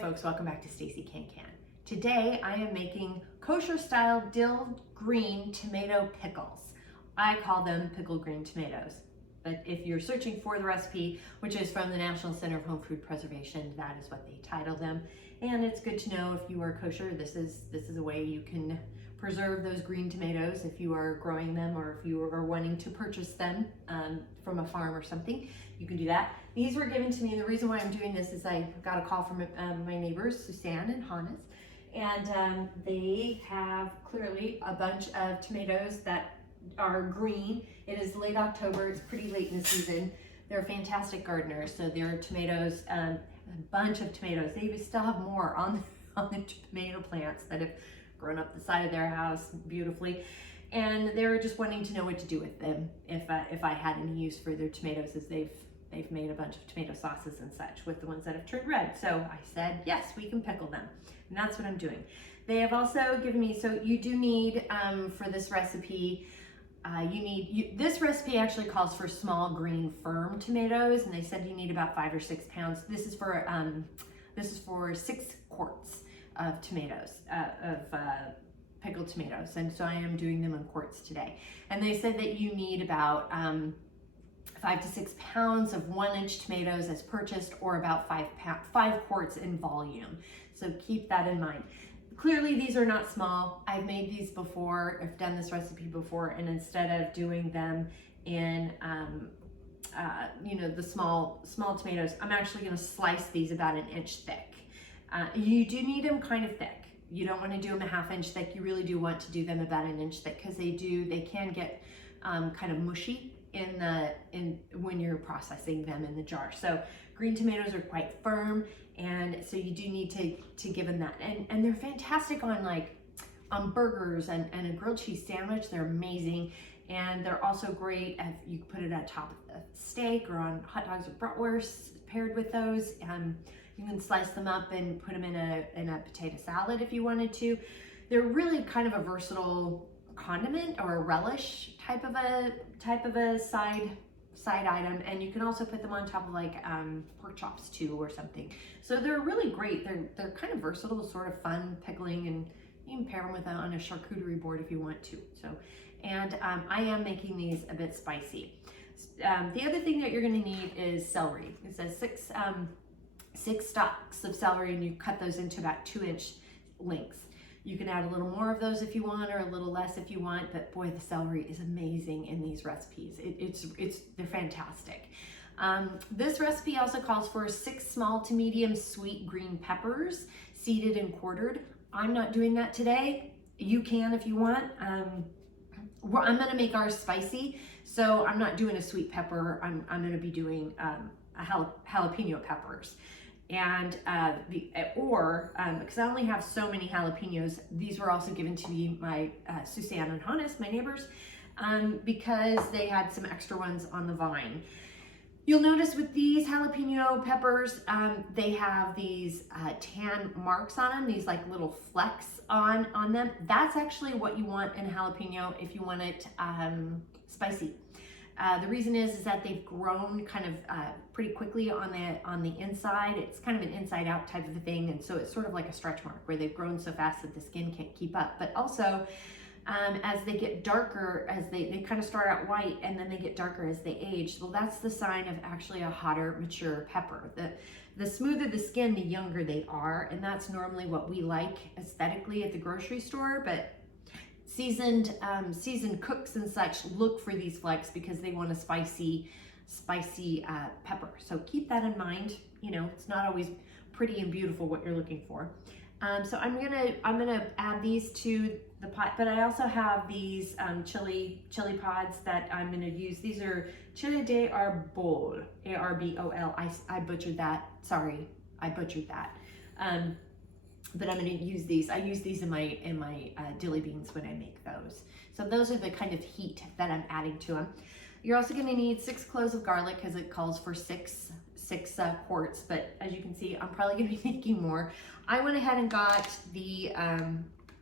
folks, welcome back to Stacey Can. Today I am making kosher style dill green tomato pickles. I call them pickled green tomatoes. But if you're searching for the recipe, which is from the National Center of Home Food Preservation, that is what they title them. And it's good to know if you are kosher, this is a way you can preserve those green tomatoes if you are growing them or if you are wanting to purchase them from a farm or something, you can do that. These were given to me, and the reason why I'm doing this is I got a call from my neighbors, Suzanne and Hannes, and they have clearly a bunch of tomatoes that are green. It is late October, it's pretty late in the season. They're fantastic gardeners, so their tomatoes, a bunch of tomatoes. They even still have more on the tomato plants that have grown up the side of their house beautifully, and they're just wanting to know what to do with them if I had any use for their tomatoes, as they've made a bunch of tomato sauces and such with the ones that have turned red. So I said, yes, we can pickle them, and that's what I'm doing. They have also given me, so you do need for this recipe, this recipe actually calls for small green firm tomatoes, and they said you need about 5 or 6 pounds. This is for 6 quarts of tomatoes, pickled tomatoes, and so I am doing them in quarts today. And they said that you need about 5 to 6 pounds of 1-inch tomatoes as purchased, or about 5 quarts in volume. So keep that in mind. Clearly these are not small. I've made these before, I've done this recipe before, and instead of doing them in the small tomatoes, I'm actually going to slice these about 1 inch thick. You do need them kind of thick. You don't want to do them a 1/2 inch thick. You really do want to do them about 1 inch thick, because they can get kind of mushy when you're processing them in the jar. So green tomatoes are quite firm, and so you do need to give them that. And they're fantastic on burgers and a grilled cheese sandwich. They're amazing. And they're also great if you put it on top of a steak or on hot dogs or bratwurst paired with those. You can slice them up and put them in a potato salad if you wanted to. They're really kind of a versatile condiment or a relish type of a side item, and you can also put them on top of pork chops too or something. So they're really great. They're kind of versatile, sort of fun pickling, and you can pair them with on a charcuterie board if you want to. So, and I am making these a bit spicy. The other thing that you're going to need is celery. It says 6 stalks of celery, and you cut those into about 2-inch lengths. You can add a little more of those if you want, or a little less if you want, but boy, the celery is amazing in these recipes. They're fantastic. This recipe also calls for 6 small to medium sweet green peppers, seeded and quartered. I'm not doing that today. You can if you want. I'm gonna make ours spicy, so I'm not doing a sweet pepper. I'm gonna be doing jalapeno peppers. And because I only have so many jalapenos, these were also given to me by Suzanne and Hannes, my neighbors, because they had some extra ones on the vine. You'll notice with these jalapeno peppers, they have these tan marks on them, these little flecks on them. That's actually what you want in a jalapeno if you want it spicy. The reason is that they've grown kind of pretty quickly on the inside. It's kind of an inside out type of a thing, and so it's sort of like a stretch mark where they've grown so fast that the skin can't keep up. But also, as they get darker, as they kind of start out white and then they get darker as they age, well, that's the sign of actually a hotter, mature pepper. The smoother the skin, the younger they are, and that's normally what we like aesthetically at the grocery store. But seasoned cooks and such look for these flecks because they want a spicy pepper. So keep that in mind. It's not always pretty and beautiful what you're looking for. So I'm gonna add these to the pot, but I also have these chili pods that I'm gonna use. These are chili de arbol, A-R-B-O-L. I butchered that. Sorry, I butchered that. But I'm going to use these. I use these in my dilly beans when I make those. So those are the kind of heat that I'm adding to them. You're also going to need 6 cloves of garlic, because it calls for six quarts. But as you can see, I'm probably going to be making more. I went ahead and got the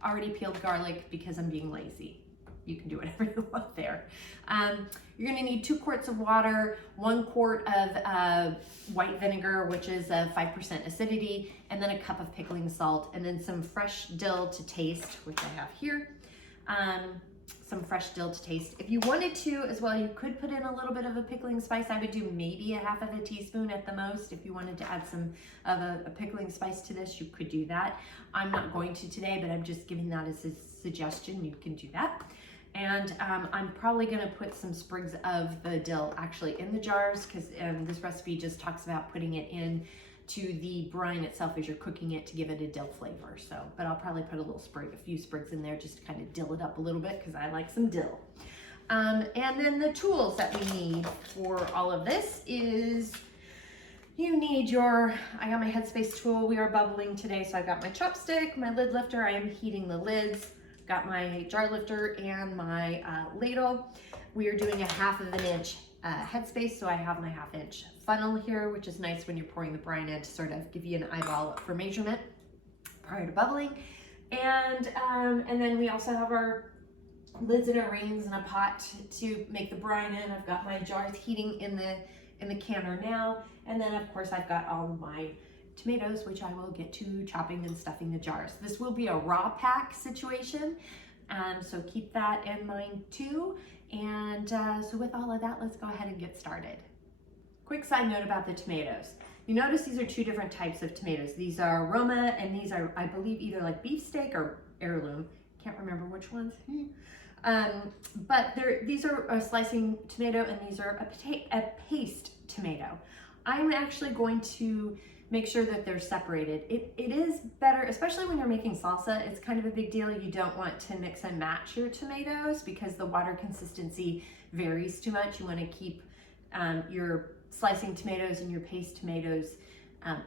already peeled garlic because I'm being lazy. you can do whatever you want there. You're gonna need 2 quarts of water, 1 quart of white vinegar, which is a 5% acidity, and then a cup of pickling salt, and then some fresh dill to taste, which I have here. Some fresh dill to taste. If you wanted to as well, you could put in a little bit of a pickling spice. I would do maybe a half of a teaspoon at the most. If you wanted to add some of a pickling spice to this, you could do that. I'm not going to today, but I'm just giving that as a suggestion. You can do that. And I'm probably gonna put some sprigs of the dill actually in the jars, because this recipe just talks about putting it in to the brine itself as you're cooking it to give it a dill flavor. So, but I'll probably put a few sprigs in there just to kind of dill it up a little bit, because I like some dill. And then the tools that we need for all of this is, you need I got my Headspace tool. We are bubbling today, so I've got my chopstick, my lid lifter. I am heating the lids. Got my jar lifter and my ladle. We are doing a 1/2 inch Headspace, so I have my 1/2 inch funnel here, which is nice when you're pouring the brine in to sort of give you an eyeball for measurement prior to bubbling. And then we also have our lids and our rings and a pot to make the brine in. I've got my jars heating in the canner now, and then of course I've got all of my tomatoes, which I will get to chopping and stuffing the jars. This will be a raw pack situation, so keep that in mind too. And so with all of that, let's go ahead and get started. Quick side note about the tomatoes. You notice these are 2 different types of tomatoes. These are Roma, and these are, I believe, either like beefsteak or heirloom. Can't remember which ones. But these are a slicing tomato, and these are a paste tomato. I'm actually going to make sure that they're separated. It is better, especially when you're making salsa, it's kind of a big deal. You don't want to mix and match your tomatoes because the water consistency varies too much. You want to keep your slicing tomatoes and your paste tomatoes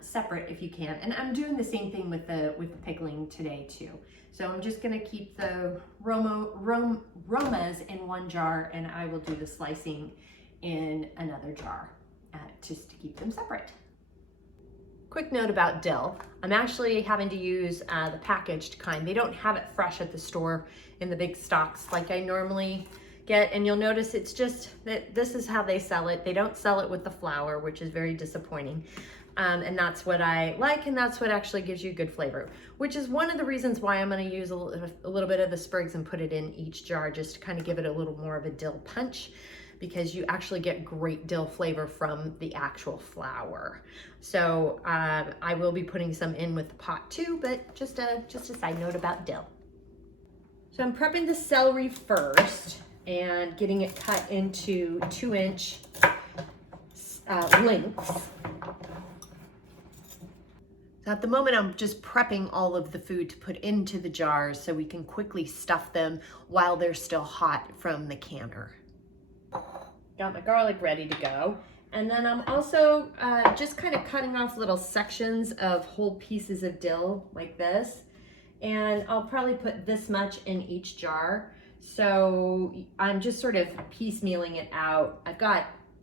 separate if you can. And I'm doing the same thing with the pickling today too. So I'm just gonna keep the Romas in one jar, and I will do the slicing in another jar just to keep them separate. Quick note about dill. I'm actually having to use the packaged kind. They don't have it fresh at the store in the big stalks like I normally get, and you'll notice it's just that this is how they sell it. They don't sell it with the flour, which is very disappointing. And that's what I like, and that's what actually gives you good flavor, which is one of the reasons why I'm going to use a little bit of the sprigs and put it in each jar, just to kind of give it a little more of a dill punch, because you actually get great dill flavor from the actual flour. So I will be putting some in with the pot too, but just a side note about dill. So I'm prepping the celery first and getting it cut into 2-inch lengths. So at the moment, I'm just prepping all of the food to put into the jars so we can quickly stuff them while they're still hot from the canner. Got my garlic ready to go. And then I'm also just kind of cutting off little sections of whole pieces of dill like this. And I'll probably put this much in each jar. So I'm just sort of piecemealing it out.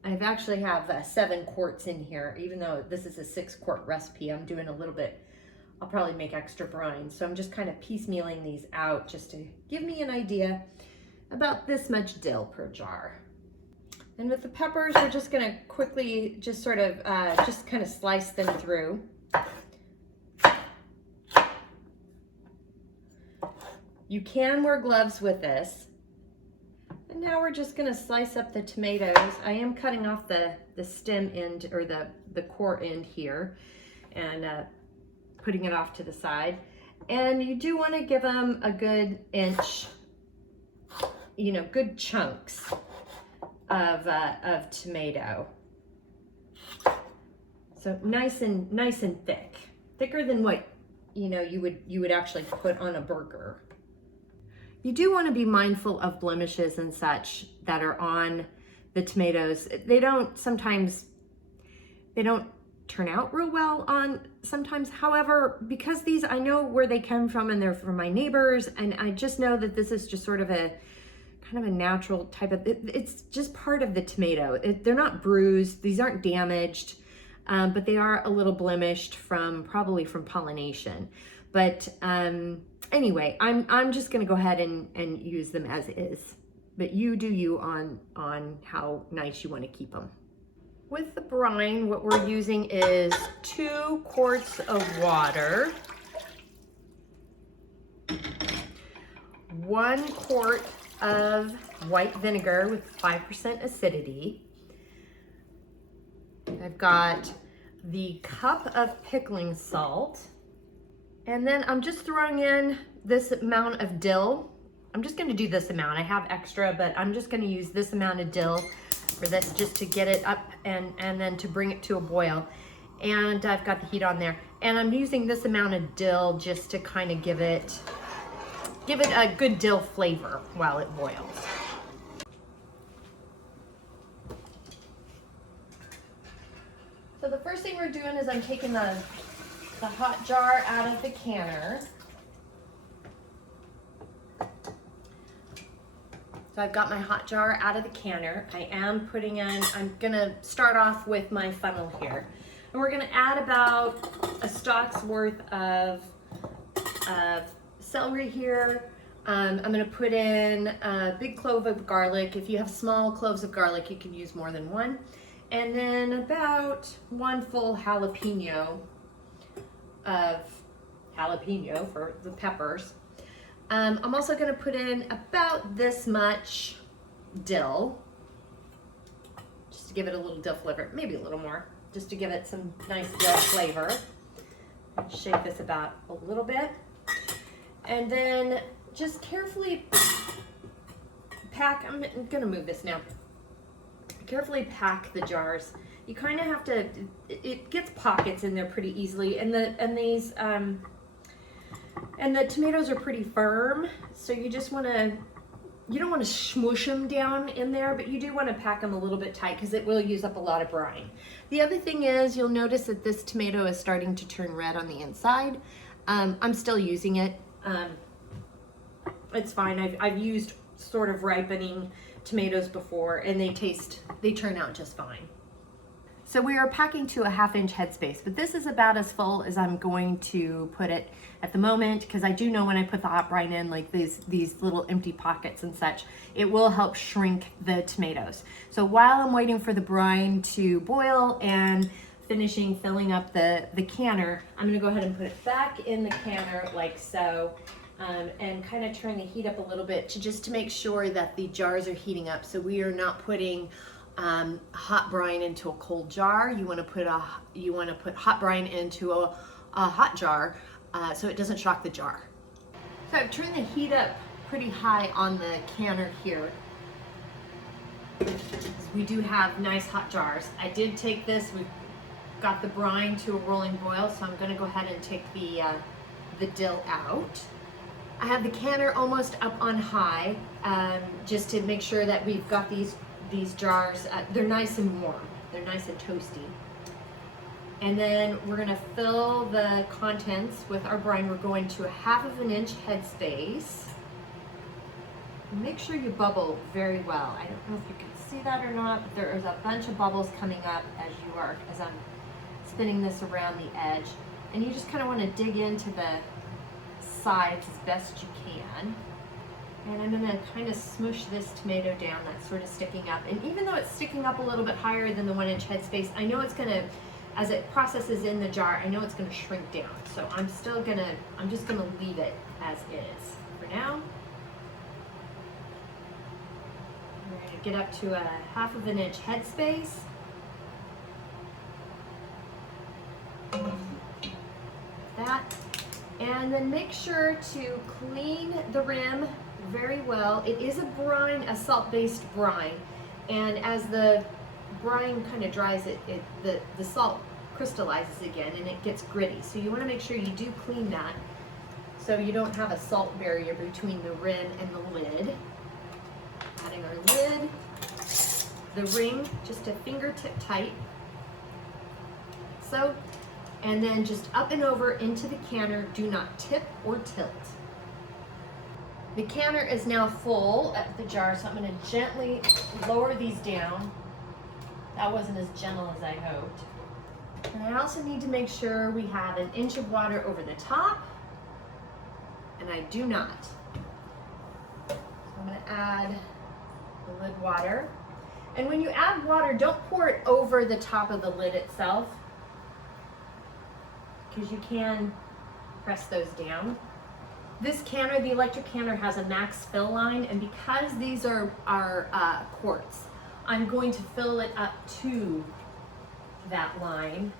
I've actually have 7 quarts in here, even though this is a 6-quart recipe. I'm doing a little bit, I'll probably make extra brine. So I'm just kind of piecemealing these out just to give me an idea about this much dill per jar. And with the peppers, we're just gonna quickly just sort of, just kind of slice them through. You can wear gloves with this. And now we're just gonna slice up the tomatoes. I am cutting off the stem end, or the core end here, and putting it off to the side. And you do wanna give them a good inch, you know, good chunks of tomato. So nice and thick, thicker than what you would actually put on a burger. You do want to be mindful of blemishes and such that are on the tomatoes. They don't turn out real well on sometimes. However, because these, I know where they come from and they're from my neighbors, and I just know that this is just sort of a kind of a natural type of, it's just part of the tomato. They're not bruised, these aren't damaged. but they are a little blemished probably from pollination. But anyway, I'm just gonna go ahead and use them as is. But you do you on how nice you want to keep them. With the brine, what we're using is 2 quarts of water, 1 quart of white vinegar with 5% acidity. I've got the cup of pickling salt, and then I'm just throwing in this amount of dill. I'm just going to do this amount. I have extra, but I'm just going to use this amount of dill for this, just to get it up and then to bring it to a boil. And I've got the heat on there, and I'm using this amount of dill just to kind of give it a good dill flavor while it boils. So the first thing we're doing is I'm taking the hot jar out of the canner. So I've got my hot jar out of the canner. I am putting in, I'm gonna start off with my funnel here. And we're gonna add about a stalk's worth of celery here. I'm gonna put in a big clove of garlic. If you have small cloves of garlic, you can use more than one. And then about 1 full jalapeno for the peppers. I'm also going to put in about this much dill, just to give it a little dill flavor, maybe a little more, just to give it some nice dill flavor. Shake this about a little bit, and then just carefully pack. I'm going to move this now. Carefully pack the jars. You kind of have to. It gets pockets in there pretty easily, and the tomatoes are pretty firm, so you just want to, you don't want to smoosh them down in there, but you do want to pack them a little bit tight because it will use up a lot of brine. The other thing is, you'll notice that this tomato is starting to turn red on the inside. I'm still using it. It's fine. I've used sort of ripening tomatoes before, and they turn out just fine. So we are packing to a 1/2 inch headspace, but this is about as full as I'm going to put it at the moment, because I do know when I put the hot brine in, like these little empty pockets and such, it will help shrink the tomatoes. So while I'm waiting for the brine to boil and filling up the canner, I'm gonna go ahead and put it back in the canner like so, and kind of turn the heat up a little bit to make sure that the jars are heating up. So we are not putting hot brine into a cold jar. You want to put hot brine into a hot jar so it doesn't shock the jar. So I've turned the heat up pretty high on the canner here. We do have nice hot jars. I did take this. We've got the brine to a rolling boil, so I'm going to go ahead and take the dill out. I have the canner almost up on high, just to make sure that we've got these jars, they're nice and warm. They're nice and toasty. And then we're gonna fill the contents with our brine. We're going to a 1/2 inch headspace. Make sure you bubble very well. I don't know if you can see that or not, but there is a bunch of bubbles coming up as I'm spinning this around the edge. And you just kind of want to dig into the sides as best you can. And I'm gonna kind of smush this tomato down that's sort of sticking up. And even though it's sticking up a little bit higher than the 1 inch headspace, I know it's gonna, as it processes in the jar, I know it's gonna shrink down. So I'm just gonna leave it as is for now. We're gonna get up to a 1/2 inch headspace. That. And then make sure to clean the rim very well. It is a salt-based brine, and as the brine kind of dries, the salt crystallizes again and it gets gritty. So you want to make sure you do clean that so you don't have a salt barrier between the rim and the lid. Adding our lid, the ring just a fingertip tight. So, and then just up and over into the canner. Do not tip or tilt. The canner is now full at the jar, so I'm going to gently lower these down. That wasn't as gentle as I hoped. And I also need to make sure we have 1 inch of water over the top, and I do not. So I'm gonna add the lid water. And when you add water, don't pour it over the top of the lid itself, because you can press those down. This canner, the electric canner, has a max fill line, and because these are quarts, I'm going to fill it up to that line,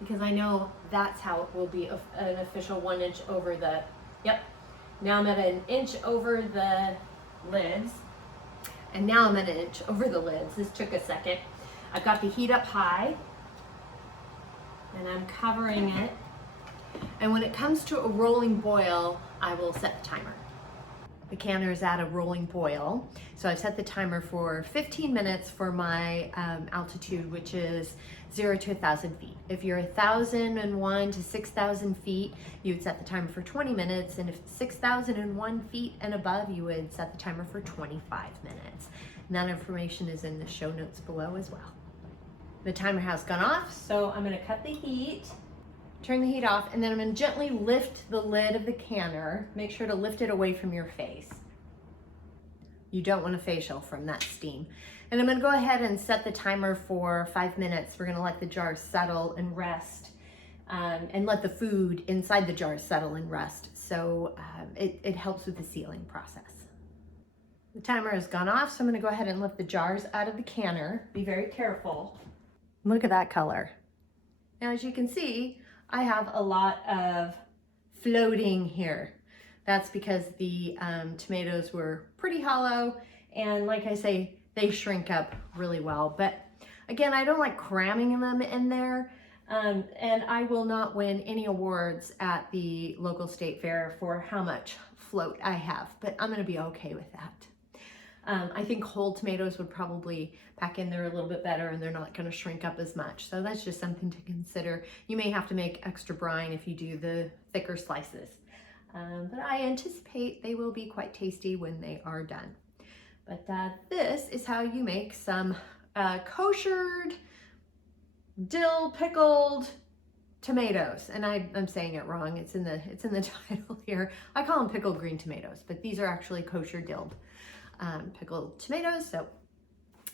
because I know that's how it will be an official 1 inch over the, yep. Now I'm at 1 inch over the lids, and now I'm at 1 inch over the lids. This took a second. I've got the heat up high, and I'm covering it. And when it comes to a rolling boil, I will set the timer. The canner is at a rolling boil, so I've set the timer for 15 minutes for my altitude, which is 0 to 1,000 feet. If you're 1,001 to 6,000 feet, you would set the timer for 20 minutes, and if 6,001 feet and above, you would set the timer for 25 minutes. And that information is in the show notes below as well. The timer has gone off, so I'm gonna cut the heat, turn the heat off, and then I'm gonna gently lift the lid of the canner. Make sure to lift it away from your face. You don't want a facial from that steam. And I'm gonna go ahead and set the timer for 5 minutes. We're gonna let the jar settle and rest, and let the food inside the jar settle and rest. So it helps with the sealing process. The timer has gone off, so I'm gonna go ahead and lift the jars out of the canner. Be very careful. Look at that color. Now, as you can see, I have a lot of floating here. That's because the tomatoes were pretty hollow, and like I say, they shrink up really well. But again, I don't like cramming them in there, and I will not win any awards at the local state fair for how much float I have, but I'm gonna be okay with that. I think whole tomatoes would probably pack in there a little bit better, and they're not going to shrink up as much. So that's just something to consider. You may have to make extra brine if you do the thicker slices. But I anticipate they will be quite tasty when they are done. But this is how you make some koshered, dill pickled tomatoes. And I'm saying it wrong. It's in the title here. I call them pickled green tomatoes, but these are actually kosher dilled pickled tomatoes. So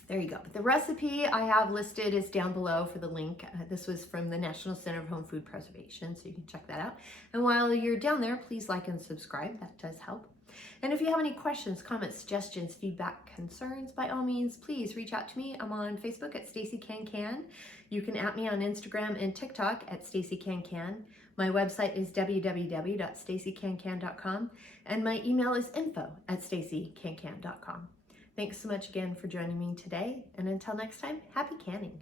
there you go. But the recipe I have listed is down below for the link. This was from the National Center of Home Food Preservation, so you can check that out. And while you're down there, please like and subscribe. That does help. And if you have any questions, comments, suggestions, feedback, concerns, by all means, please reach out to me. I'm on Facebook at Stacey Can Can. You can at me on Instagram and TikTok at Stacey Can Can. My website is www.staceycancan.com, and my email is info@staceycancan.com. Thanks so much again for joining me today, and until next time, happy canning.